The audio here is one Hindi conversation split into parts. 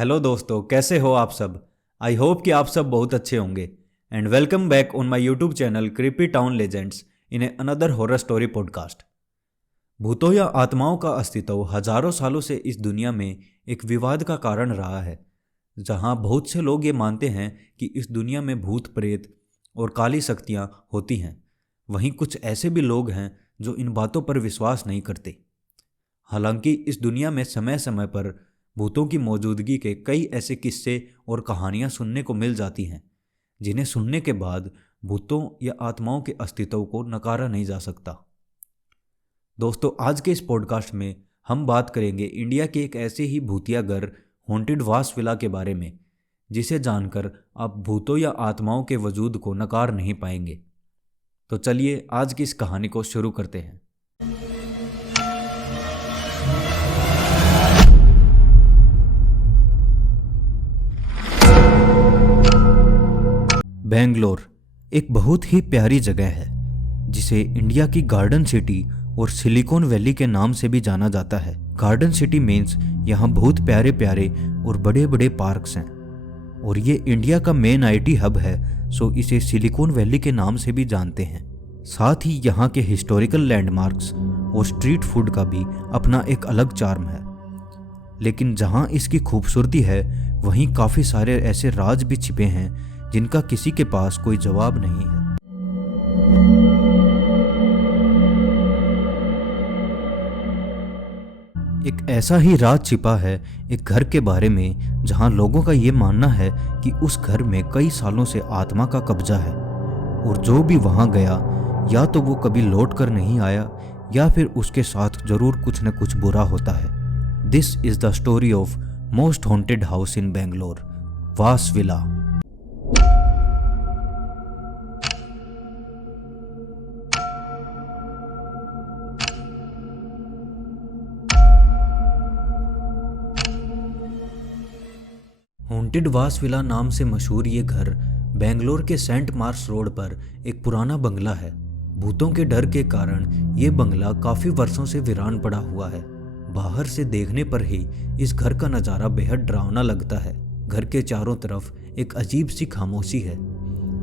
हेलो दोस्तों, कैसे हो आप सब। आई होप कि आप सब बहुत अच्छे होंगे and welcome back on my YouTube channel creepy town legends in another horror story podcast. भूतों या आत्माओं का अस्तित्व हजारों सालों से इस दुनिया में एक विवाद का कारण रहा है। जहां बहुत से लोग ये मानते हैं कि इस दुनिया में भूत प्रेत और काली शक्तियां होती हैं, वहीं कुछ ऐसे भी लोग हैं जो इन बातों पर विश्वास नहीं करते। हालांकि इस दुनिया में समय समय पर भूतों की मौजूदगी के कई ऐसे किस्से और कहानियां सुनने को मिल जाती हैं जिन्हें सुनने के बाद भूतों या आत्माओं के अस्तित्व को नकारा नहीं जा सकता। दोस्तों, आज के इस पॉडकास्ट में हम बात करेंगे इंडिया के एक ऐसे ही भूतिया घर हॉन्टेड वास विला के बारे में, जिसे जानकर आप भूतों या आत्माओं के वजूद को नकार नहीं पाएंगे। तो चलिए आज की इस कहानी को शुरू करते हैं। बेंगलोर एक बहुत ही प्यारी जगह है जिसे इंडिया की गार्डन सिटी और सिलिकॉन वैली के नाम से भी जाना जाता है। गार्डन सिटी मीन्स यहाँ बहुत प्यारे प्यारे और बड़े बड़े पार्क्स हैं, और ये इंडिया का मेन आईटी हब है, सो इसे सिलिकॉन वैली के नाम से भी जानते हैं। साथ ही यहाँ के हिस्टोरिकल लैंडमार्क्स और स्ट्रीट फूड का भी अपना एक अलग चार्म है। लेकिन जहाँ इसकी खूबसूरती है वहीं काफ़ी सारे ऐसे राज भी छिपे हैं जिनका किसी के पास कोई जवाब नहीं है। एक ऐसा ही राज छिपा है एक घर के बारे में जहां लोगों का ये मानना है कि उस घर में कई सालों से आत्मा का कब्जा है, और जो भी वहां गया या तो वो कभी लौट कर नहीं आया या फिर उसके साथ जरूर कुछ न कुछ बुरा होता है। This is the story of most haunted house in Bangalore, वास विला। हॉन्टेड वास विला नाम से मशहूर ये घर बेंगलोर के सेंट मार्क्स रोड पर एक पुराना बंगला है। भूतों के डर के कारण ये बंगला काफी वर्षों से वीरान पड़ा हुआ है। बाहर से देखने पर ही इस घर का नज़ारा बेहद डरावना लगता है। घर के चारों तरफ एक अजीब सी खामोशी है।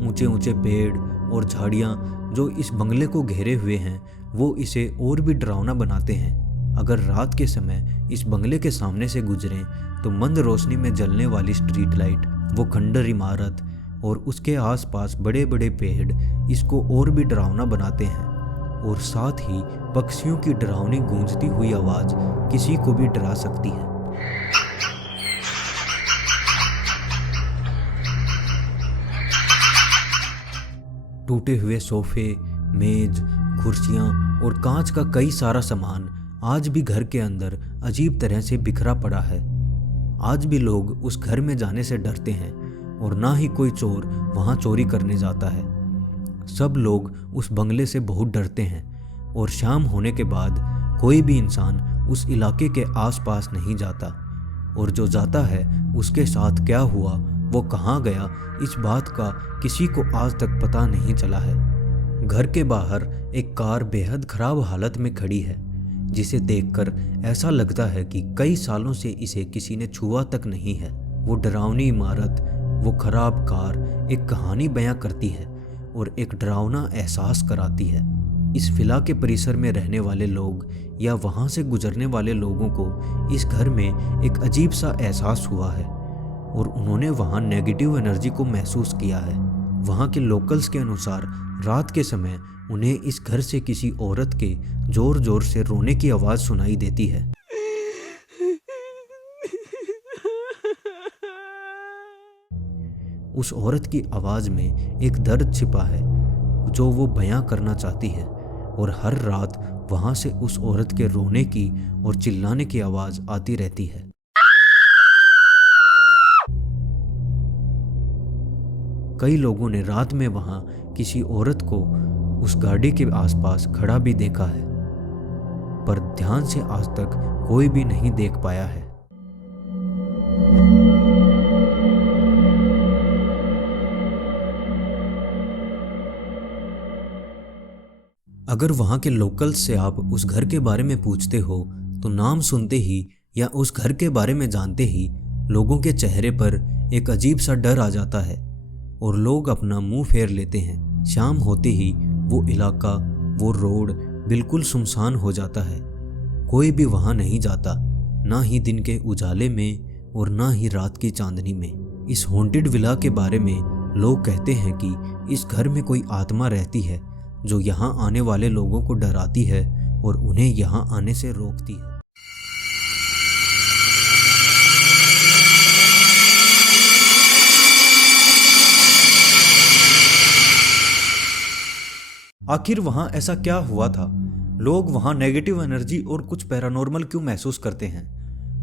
ऊंचे ऊंचे पेड़ और झाड़ियाँ जो इस बंगले को घेरे हुए हैं वो इसे और भी डरावना बनाते हैं। अगर रात के समय इस बंगले के सामने से गुजरें तो मंद रोशनी में जलने वाली स्ट्रीट लाइट, वो खंडर इमारत और उसके आसपास बड़े बड़े पेड़ इसको और भी डरावना बनाते हैं। और साथ ही पक्षियों की डरावनी गूंजती हुई आवाज़ किसी को भी डरा सकती है। टूटे हुए सोफे, मेज, कुर्सियाँ और कांच का कई सारा सामान आज भी घर के अंदर अजीब तरह से बिखरा पड़ा है। आज भी लोग उस घर में जाने से डरते हैं और ना ही कोई चोर वहां चोरी करने जाता है। सब लोग उस बंगले से बहुत डरते हैं और शाम होने के बाद कोई भी इंसान उस इलाके के आसपास नहीं जाता, और जो जाता है उसके साथ क्या हुआ, वो कहाँ गया, इस बात का किसी को आज तक पता नहीं चला है। घर के बाहर एक कार बेहद खराब हालत में खड़ी है, जिसे देखकर ऐसा लगता है कि कई सालों से इसे किसी ने छुआ तक नहीं है। वो डरावनी इमारत, वो खराब कार एक कहानी बयां करती है और एक डरावना एहसास कराती है। इस विला के परिसर में रहने वाले लोग या वहां से गुजरने वाले लोगों को इस घर में एक अजीब सा एहसास हुआ है और उन्होंने वहां नेगेटिव एनर्जी को महसूस किया है। वहां के लोकल्स के अनुसार रात के समय उन्हें इस घर से किसी औरत के जोर जोर से रोने की आवाज़ सुनाई देती है। उस औरत की आवाज़ में एक दर्द छिपा है जो वो बयां करना चाहती है, और हर रात वहां से उस औरत के रोने की और चिल्लाने की आवाज़ आती रहती है। कई लोगों ने रात में वहां किसी औरत को उस गाड़ी के आसपास खड़ा भी देखा है, पर ध्यान से आज तक कोई भी नहीं देख पाया है। अगर वहां के लोकल्स से आप उस घर के बारे में पूछते हो तो नाम सुनते ही या उस घर के बारे में जानते ही लोगों के चेहरे पर एक अजीब सा डर आ जाता है और लोग अपना मुंह फेर लेते हैं। शाम होते ही वो इलाका, वो रोड बिल्कुल सुनसान हो जाता है। कोई भी वहाँ नहीं जाता, ना ही दिन के उजाले में और ना ही रात की चांदनी में। इस हॉन्टेड विला के बारे में लोग कहते हैं कि इस घर में कोई आत्मा रहती है जो यहाँ आने वाले लोगों को डराती है और उन्हें यहाँ आने से रोकती है। आखिर वहाँ ऐसा क्या हुआ था? लोग वहाँ नेगेटिव एनर्जी और कुछ पैरानॉर्मल क्यों महसूस करते हैं?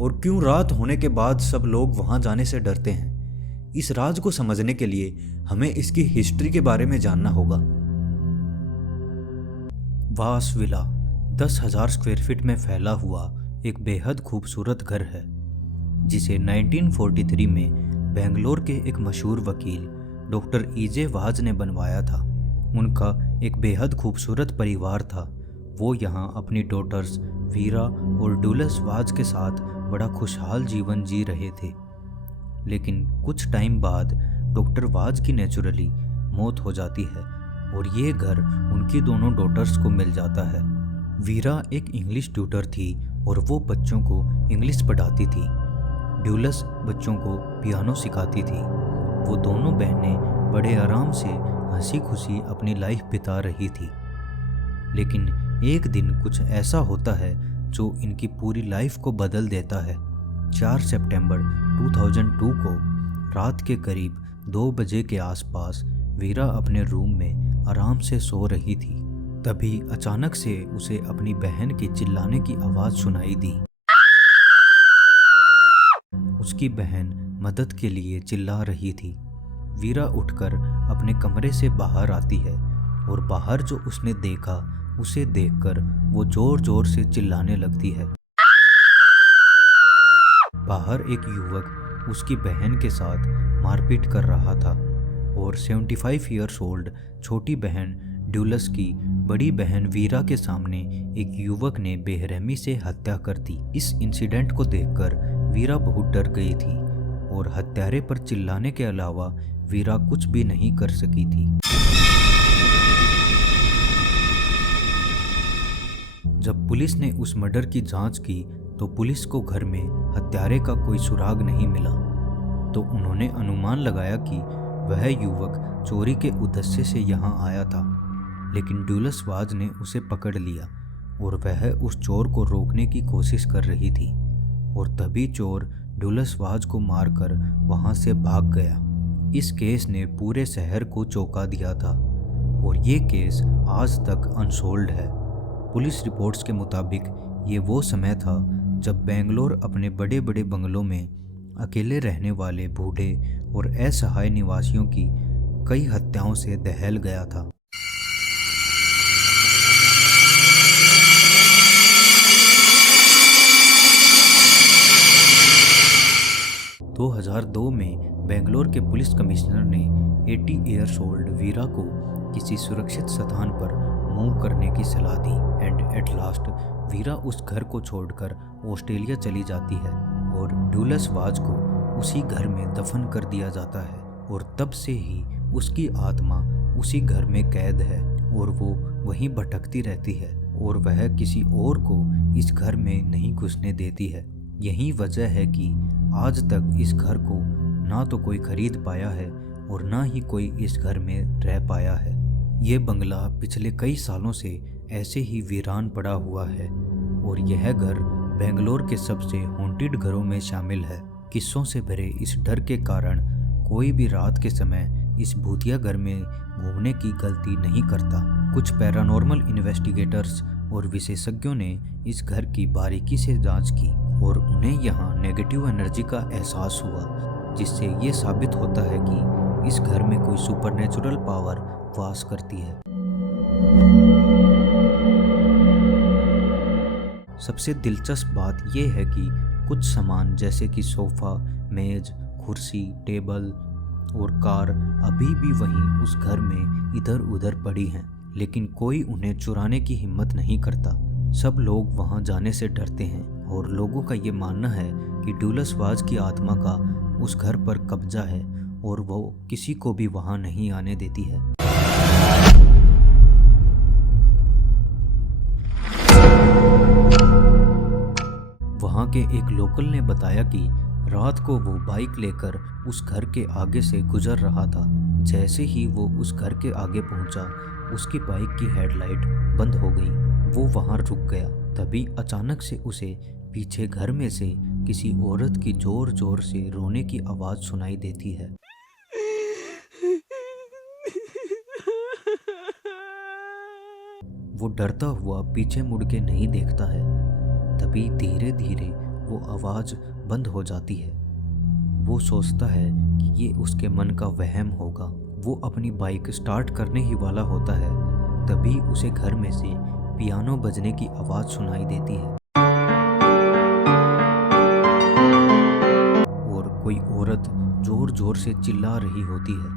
और क्यों रात होने के बाद सब लोग वहाँ जाने से डरते हैं? इस राज को समझने के लिए हमें इसकी हिस्ट्री के बारे में जानना होगा। वास विला 10,000 स्क्वायर फीट में फैला हुआ एक बेहद खूबसूरत घर है, जिसे 1943 में बेंगलोर के एक मशहूर वकील डॉक्टर ईजे वाज ने बनवाया था। उनका एक बेहद खूबसूरत परिवार था। वो यहाँ अपनी डॉटर्स वीरा और डुलस वाज के साथ बड़ा खुशहाल जीवन जी रहे थे। लेकिन कुछ टाइम बाद डॉक्टर वाज की नेचुरली मौत हो जाती है और ये घर उनकी दोनों डॉटर्स को मिल जाता है। वीरा एक इंग्लिश ट्यूटर थी और वो बच्चों को इंग्लिश पढ़ाती थी। ड्यूलस बच्चों को पियानो सिखाती थी। वो दोनों बहनें बड़े आराम से हंसी खुशी अपनी लाइफ बिता रही थी। लेकिन एक दिन कुछ ऐसा होता है जो इनकी पूरी लाइफ को बदल देता है। 4 सितंबर 2002 को रात के करीब 2 बजे के आसपास वीरा अपने रूम में आराम से सो रही थी। तभी अचानक से उसे अपनी बहन के चिल्लाने की आवाज़ सुनाई दी। उसकी बहन मदद के लिए चिल्ला रही थी। वीरा उठकर अपने कमरे से बाहर आती है और बाहर जो उसने देखा उसे देखकर वो जोर जोर से चिल्लाने लगती है। बाहर एक युवक उसकी बहन के साथ मारपीट कर रहा था और 75 इयर्स ओल्ड छोटी बहन ड्यूलस की बड़ी बहन वीरा के सामने एक युवक ने बेरहमी से हत्या कर दी। इस इंसिडेंट को देखकर वीरा बहुत डर गई थी और हत्यारे पर चिल्लाने के अलावा वीरा कुछ भी नहीं कर सकी थी। जब पुलिस ने उस मर्डर की जांच की तो पुलिस को घर में हत्यारे का कोई सुराग नहीं मिला। तो उन्होंने अनुमान लगाया कि वह युवक चोरी के उद्देश्य से यहाँ आया था। लेकिन ड्यूलस वाज ने उसे पकड़ लिया और वह उस चोर को रोकने की कोशिश कर रही थी और तभी चोर ड्यूलस वाज को मारकर वहाँ से भाग गया। इस केस ने पूरे शहर को चौंका दिया था और ये केस आज तक अनसोल्ड है। पुलिस रिपोर्ट्स के मुताबिक ये वो समय था जब बेंगलोर अपने बड़े बड़े बंगलों में अकेले रहने वाले बूढ़े और असहाय निवासियों की कई हत्याओं से दहल गया था। 2002 में बेंगलोर के पुलिस कमिश्नर ने 80 इयर्स ओल्ड वीरा को किसी सुरक्षित स्थान पर मूव करने की सलाह दी एंड एट लास्ट वीरा उस घर को छोड़कर ऑस्ट्रेलिया चली जाती है और ड्यूलस वाज को उसी घर में दफन कर दिया जाता है और तब से ही उसकी आत्मा उसी घर में कैद है और वो वहीं भटकती रहती है और वह किसी और को इस घर में नहीं घुसने देती है। यही वजह है कि आज तक इस घर को ना तो कोई खरीद पाया है और ना ही कोई इस घर में रह पाया है। ये बंगला पिछले कई सालों से ऐसे ही वीरान पड़ा हुआ है और यह घर बेंगलोर के सबसे हॉन्टेड घरों में शामिल है। किस्सों से भरे इस डर के कारण कोई भी रात के समय इस भूतिया घर में घूमने की गलती नहीं करता। कुछ पैरानॉर्मल इन्वेस्टिगेटर्स और विशेषज्ञों ने इस घर की बारीकी से जांच की और उन्हें यहाँ नेगेटिव एनर्जी का एहसास हुआ, जिससे ये साबित होता है कि इस घर में कोई सुपरनेचुरल पावर वास करती है। सबसे दिलचस्प बात यह है कि कुछ सामान जैसे कि सोफा, मेज, कुर्सी, टेबल और कार अभी भी वहीं उस घर में इधर उधर पड़ी हैं, लेकिन कोई उन्हें चुराने की हिम्मत नहीं करता। सब लोग वहां जाने से डरते हैं और लोगों का ये मानना है कि डुलसवाज की आत्मा का उस घर पर कब्जा है और वो किसी को भी वहां नहीं आने देती है। वहां के एक लोकल ने बताया कि रात को वो बाइक लेकर उस घर के आगे से गुजर रहा था। जैसे ही वो उस घर के आगे पहुंचा, उसकी बाइक की हेडलाइट बंद हो गई। वो वहां रुक गया। तभी अचानक से उसे पीछे घर में से किसी औरत की जोर जोर से रोने की आवाज सुनाई देती है। वो डरता हुआ पीछे मुड़ के नहीं देखता है। तभी धीरे धीरे वो आवाज बंद हो जाती है। वो सोचता है कि ये उसके मन का वहम होगा। वो अपनी बाइक स्टार्ट करने ही वाला होता है, तभी उसे घर में से पियानो बजने की आवाज सुनाई देती है और कोई औरत जोर जोर से चिल्ला रही होती है।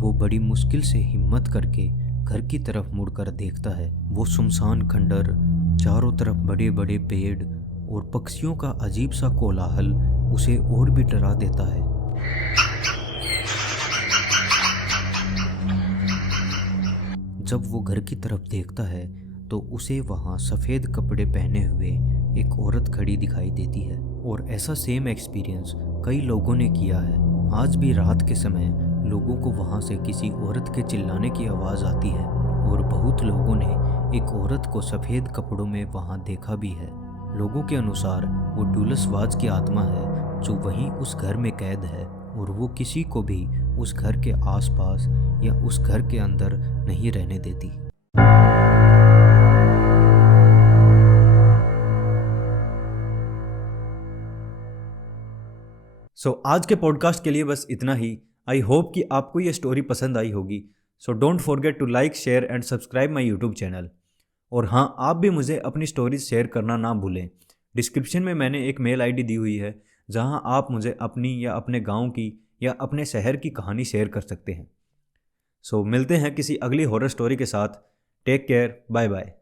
वो बड़ी मुश्किल से हिम्मत करके घर की तरफ मुड़कर देखता है। वो सुनसान खंडर, चारों तरफ बड़े बड़े पेड़ और पक्षियों का अजीब सा कोलाहल उसे और भी डरा देता है। जब वो घर की तरफ देखता है तो उसे वहाँ सफ़ेद कपड़े पहने हुए एक औरत खड़ी दिखाई देती है। और ऐसा सेम एक्सपीरियंस कई लोगों ने किया है। आज भी रात के समय लोगों को वहाँ से किसी औरत के चिल्लाने की आवाज़ आती है और बहुत लोगों ने एक औरत को सफ़ेद कपड़ों में वहाँ देखा भी है। लोगों के अनुसार वो डुलसवाज की आत्मा है जो वहीं उस घर में कैद है और वो किसी को भी उस घर के आसपास या उस घर के अंदर नहीं रहने देती। आज के पॉडकास्ट के लिए बस इतना ही। आई होप कि आपको ये स्टोरी पसंद आई होगी। So don't forget to like, share and subscribe my YouTube channel. और हाँ, आप भी मुझे अपनी स्टोरीज शेयर करना ना भूलें। डिस्क्रिप्शन में मैंने एक मेल आईडी दी हुई है जहाँ आप मुझे अपनी या अपने गांव की या अपने शहर की कहानी शेयर कर सकते हैं। मिलते हैं किसी अगली हॉरर स्टोरी के साथ। Take care, bye bye.